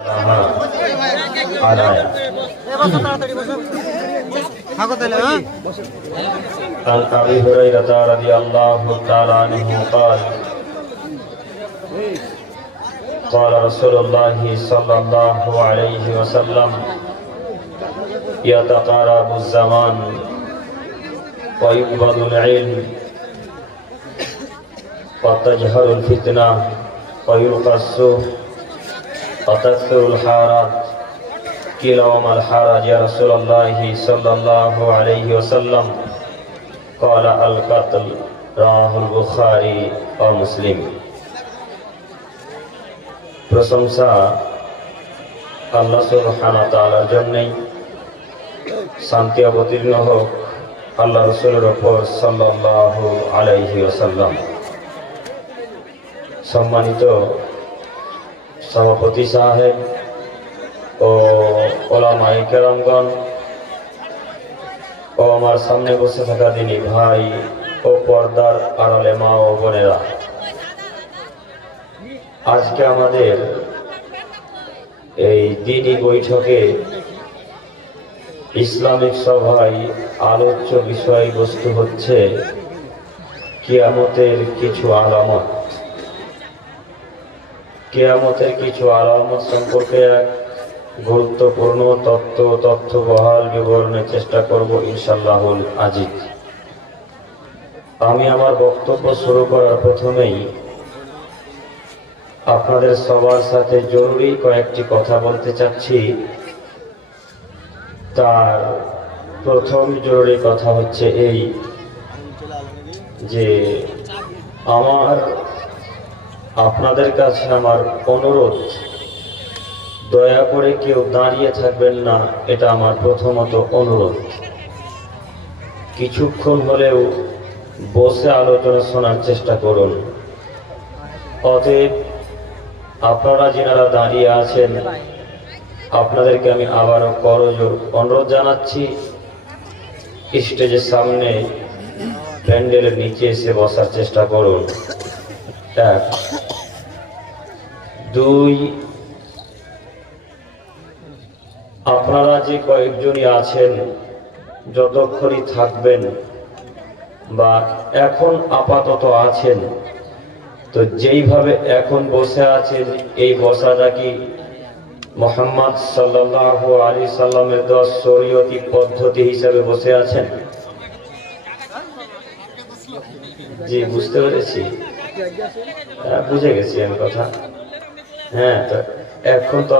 عن أبي هريرة رضي الله تعالى عنه قال قال رسول الله صلى الله عليه وسلم يتقارب الزمان ويقبض العلم وتجهر الفتنة ويلقى السوء وتكثر الحارات قيل وما الحرج يا رسول الله صلى الله عليه وسلم قال القتل رواه البخاري ومسلم। প্রশংসা আল্লাহ সুবহানাহু ওয়া তাআলার জন্যই, শান্তি অবতীর্ণ হোক আল্লাহ রাসূলের উপর সাল্লাল্লাহু আলাইহি ওয়াসাল্লাম। সম্মানিত সভাপতি সাহেব ও ওলামায়ে কেরামগণ ও আমার সামনে বসে থাকা দিনী ভাই ও পর্দার আড়ালে মা ও বোনেরা, আজকে আমাদের এই দিনী বৈঠকে ইসলামিক সভায় আলোচ্য বিষয়বস্তু হচ্ছে কিয়ামতের কিছু আলামত। কিয়ামতের কিছু আলামত সম্পর্কে এক গুরুত্বপূর্ণ তথ্যবহাল বিবরণের চেষ্টা করব ইনশাআল্লাহুল আজিজ। আমি আমার বক্তব্য শুরু করার প্রথমেই আপনাদের সবার সাথে জরুরি কয়েকটি কথা বলতে চাচ্ছি। তার প্রথম জরুরি কথা হচ্ছে এই যে আপনাদের কাছে আমার অনুরোধ, দয়া করে কেউ দাঁড়িয়ে থাকবেন না, এটা আমার প্রথমত অনুরোধ। কিছুক্ষণ হলেও বসে আলোচনা শোনার চেষ্টা করুন। অতএব আপনারা যারা দাঁড়িয়ে আছেন, আপনাদেরকে আমি আবারও করজোর অনুরোধ জানাচ্ছি, স্টেজের সামনে প্যান্ডেলের নিচে এসে বসার চেষ্টা করুন। এক, দুই, আপনারা যে কয়েকজনই আছেন, যতক্ষণই থাকবেন বা এখন আপাতত আছেন, তো যেইভাবে এখন বসে আছেন, এই বসাটা কি মুহাম্মদ সাল্লাল্লাহু আলাইহি সাল্লামের 10 শরীয়তি পদ্ধতি হিসাবে বসে আছেন? জি, বুঝতে পেরেছি, বুঝে গেছি আমি কথা। হ্যাঁ, তো এখন তো